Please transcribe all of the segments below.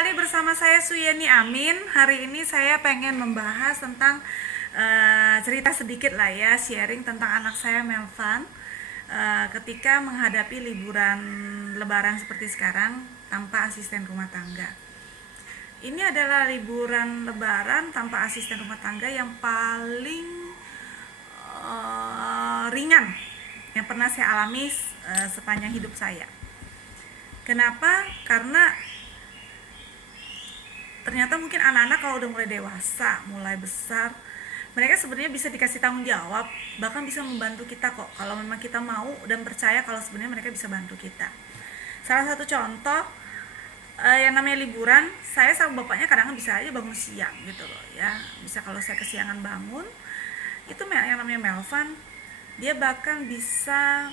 kembali bersama saya Suyeni Amin. Hari ini saya pengen membahas tentang cerita sedikit lah ya, sharing tentang anak saya Melvan ketika menghadapi liburan lebaran seperti sekarang tanpa asisten rumah tangga. Ini adalah liburan lebaran tanpa asisten rumah tangga yang paling ringan yang pernah saya alami sepanjang hidup saya. Kenapa? Karena ternyata mungkin anak-anak kalau udah mulai dewasa, mulai besar, mereka sebenarnya bisa dikasih tanggung jawab, bahkan bisa membantu kita kok kalau memang kita mau dan percaya kalau sebenarnya mereka bisa bantu kita. Salah satu contoh yang namanya liburan, saya sama bapaknya kadang bisa aja bangun siang gitu loh ya. Bisa kalau saya kesiangan bangun, itu yang namanya Melvan, dia bahkan bisa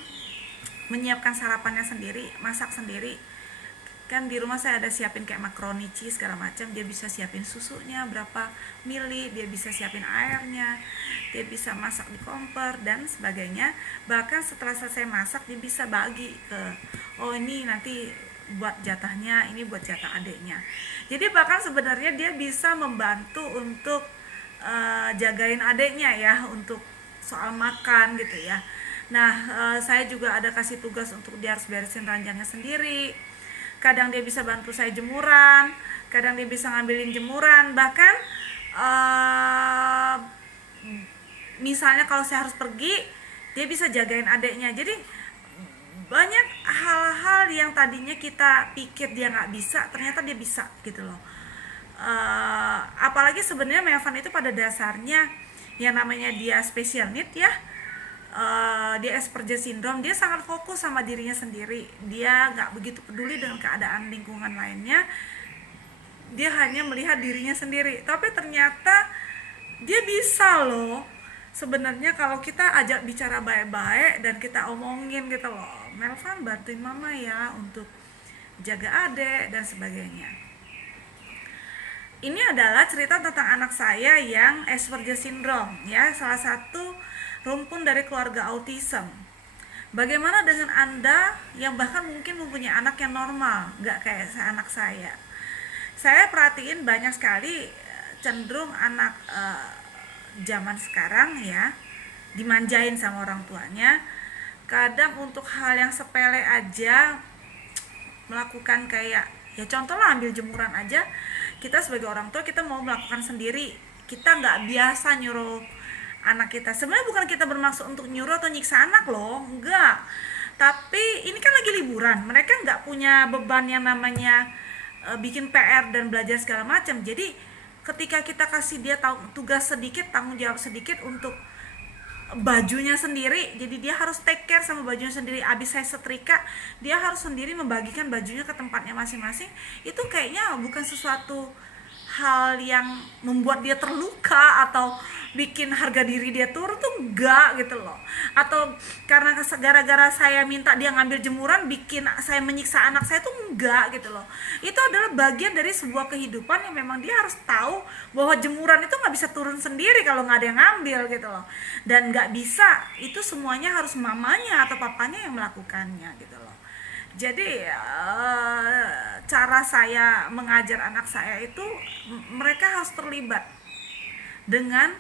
menyiapkan sarapannya sendiri, masak sendiri. Kan di rumah saya ada siapin kayak makaroni cheese segala macam, dia bisa siapin susunya berapa mili, dia bisa siapin airnya, dia bisa masak di kompor dan sebagainya. Bahkan setelah selesai masak dia bisa bagi ke, oh ini nanti buat jatahnya, ini buat jatah adiknya. Jadi bahkan sebenarnya dia bisa membantu untuk jagain adiknya ya, untuk soal makan gitu ya. Nah, saya juga ada kasih tugas untuk dia harus beresin ranjangnya sendiri. Kadang dia bisa bantu saya jemuran, kadang dia bisa ngambilin jemuran, bahkan misalnya kalau saya harus pergi, dia bisa jagain adiknya. Jadi banyak hal-hal yang tadinya kita pikir dia nggak bisa, ternyata dia bisa gitu loh. Apalagi sebenarnya Melvan itu pada dasarnya yang namanya dia special need ya, dia Asperger syndrome, dia sangat fokus sama dirinya sendiri, dia nggak begitu peduli dengan keadaan lingkungan lainnya, dia hanya melihat dirinya sendiri. Tapi ternyata dia bisa loh sebenarnya kalau kita ajak bicara baik-baik dan kita omongin gitu loh, Melvan bantuin mama ya untuk jaga adek dan sebagainya. Ini adalah cerita tentang anak saya yang Asperger syndrome ya, salah satu rumpun dari keluarga autism. Bagaimana dengan Anda yang bahkan mungkin mempunyai anak yang normal, nggak kayak anak saya? Saya perhatiin banyak sekali cenderung anak zaman sekarang ya, dimanjain sama orang tuanya. Kadang untuk hal yang sepele aja melakukan kayak, ya contoh lah ambil jemuran aja, kita sebagai orang tua kita mau melakukan sendiri, kita nggak biasa nyuruh anak kita. Sebenarnya bukan kita bermaksud untuk nyuruh atau nyiksa anak loh, enggak. Tapi ini kan lagi liburan, mereka nggak punya beban yang namanya bikin PR dan belajar segala macam. Jadi ketika kita kasih dia tugas sedikit, tanggung jawab sedikit untuk bajunya sendiri, jadi dia harus take care sama bajunya sendiri. Abis saya setrika, dia harus sendiri membagikan bajunya ke tempatnya masing-masing. Itu kayaknya bukan sesuatu hal yang membuat dia terluka atau bikin harga diri dia turun, tuh enggak gitu loh. Atau karena gara-gara saya minta dia ngambil jemuran bikin saya menyiksa anak saya, tuh enggak gitu loh. Itu adalah bagian dari sebuah kehidupan yang memang dia harus tahu bahwa jemuran itu nggak bisa turun sendiri kalau nggak ada yang ngambil gitu loh. Dan nggak bisa, itu semuanya harus mamanya atau papanya yang melakukannya gitu loh. Jadi cara saya mengajar anak saya itu, mereka harus terlibat dengan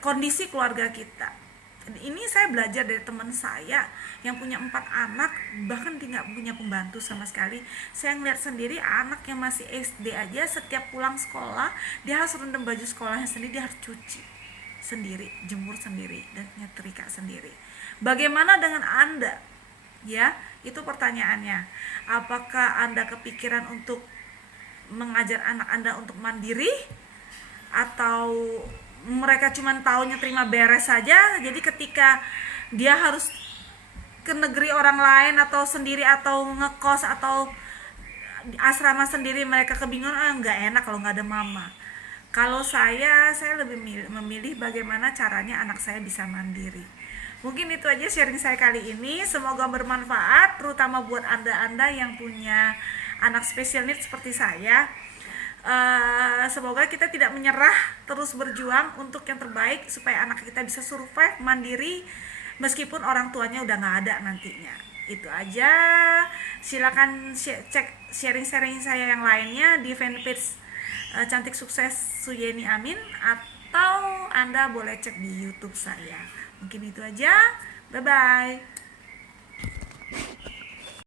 kondisi keluarga kita. Ini saya belajar dari teman saya yang punya 4 anak, bahkan tidak punya pembantu sama sekali. Saya ngeliat sendiri anak yang masih SD aja, setiap pulang sekolah dia harus rendam baju sekolahnya sendiri, dia harus cuci sendiri, jemur sendiri, dan nyetrika sendiri. Bagaimana dengan Anda? Ya, itu pertanyaannya. Apakah Anda kepikiran untuk mengajar anak Anda untuk mandiri, atau mereka cuma taunya terima beres saja? Jadi ketika dia harus ke negeri orang lain atau sendiri atau ngekos atau asrama sendiri, mereka kebingungan, nggak enak kalau nggak ada mama. Kalau saya lebih memilih bagaimana caranya anak saya bisa mandiri. Mungkin itu aja sharing saya kali ini, semoga bermanfaat terutama buat Anda yang punya anak special needs seperti saya. Semoga kita tidak menyerah, terus berjuang untuk yang terbaik supaya anak kita bisa survive mandiri meskipun orang tuanya udah nggak ada nantinya. Itu aja. Silakan cek sharing-sharing saya yang lainnya di fanpage Cantik Sukses Suyeni Amin, atau Anda boleh cek di YouTube saya. Mungkin itu aja. Bye bye.